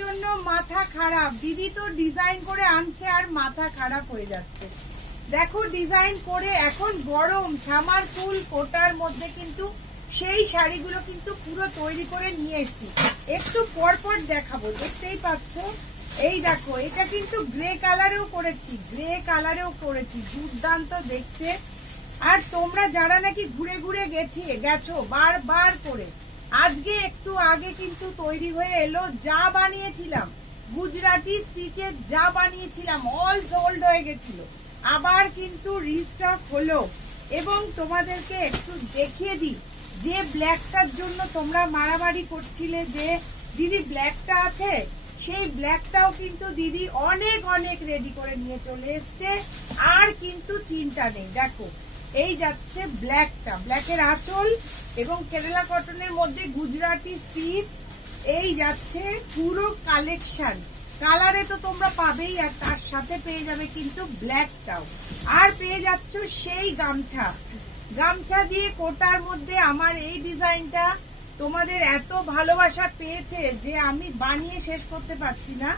জন্য মাথা খারাপ। দিদি তো ডিজাইন করে আনছে আর মাথা খারাপ হয়ে যাচ্ছে। দেখো ডিজাইন করে এখন গরম সামার ফুল কোটার মধ্যে কিন্তু সেই শাড়িগুলো কিন্তু পুরো তৈরি করে নিয়ে এসেছি। একটু পর পর দেখাবো, দেখতেই পাচ্ছ। এই দেখো এটা কিন্তু গ্রে কালারেও করেছি, দুর্দান্ত দেখতে। আর তোমরা যারা নাকি ঘুরে ঘুরে গেছো বারবার করে, আজকে একটু আগে কিন্তু তৈরি হয়ে এলো। যা বানিয়েছিলাম গুজরাটি স্টিচের, যা বানিয়েছিলাম অল সোল্ড হয়ে গেছিল, আবার কিন্তু রিস্টক হলো। এবং তোমাদেরকে একটু দেখিয়ে দিই যে ব্ল্যাকটার জন্য তোমরা মারামারি করছিলে যে দিদি ব্ল্যাকটা আছে, সেই ব্ল্যাকটাও কিন্তু দিদি অনেক অনেক রেডি করে নিয়ে চলে এসছে। আর কিন্তু চিন্তা নেই, দেখো এই যাচ্ছে ব্ল্যাকটা, ব্ল্যাকের আঁচল এবং কেরালা কটনের মধ্যে গুজরাটি স্টিচ। এই যাচ্ছে পুরো কালেকশন। কালারে তো তোমরা পাবেই, আর তার সাথে পেয়ে যাবে কিন্তু ব্ল্যাকটাও। আর পেয়ে যাচ্ছ সেই গামছা দিয়ে কোটার মধ্যে আমার এই ডিজাইনটা তোমাদের এত ভালোবাসা পেয়েছে যে আমি বানিয়ে শেষ করতে পারছি না।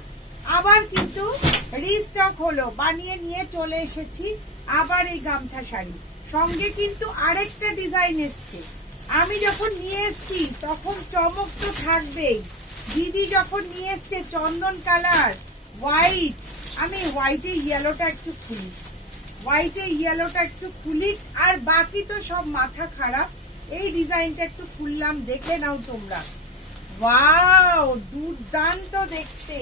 আবার কিন্তু রিস্টক হলো, বানিয়ে নিয়ে চলে এসেছি আবার এই গামছা শাড়ি। সঙ্গে কিন্তু আরেকটা ডিজাইন এসছে। আমি যখন নিয়ে এসছি তখন চমক তো থাকবেই। দিদি যখন নিয়ে এসছে চন্দন কালার, হোয়াইট, আমি হোয়াইটে ইয়েলোটা একটু খুলি, আর বাকি তো সব মাথা খারাপ। এই ডিজাইনটা একটু খুললাম, দেখে নাও তোমরা। ওয়াও, দুর্দান্ত দেখতে।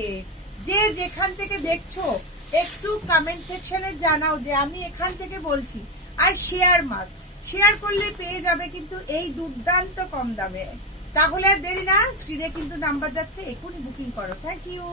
যে যেখান থেকে দেখছো একটু কমেন্ট সেকশনে জানাও যে আমি এখান থেকে বলছি। আর শেয়ার করলে পেয়ে যাবে কিন্তু এই দুর্দান্ত কম দামে। তাহলে আর দেরি না, স্ক্রিনে কিন্তু নাম্বার যাচ্ছে, এখনই বুকিং করো। Thank you.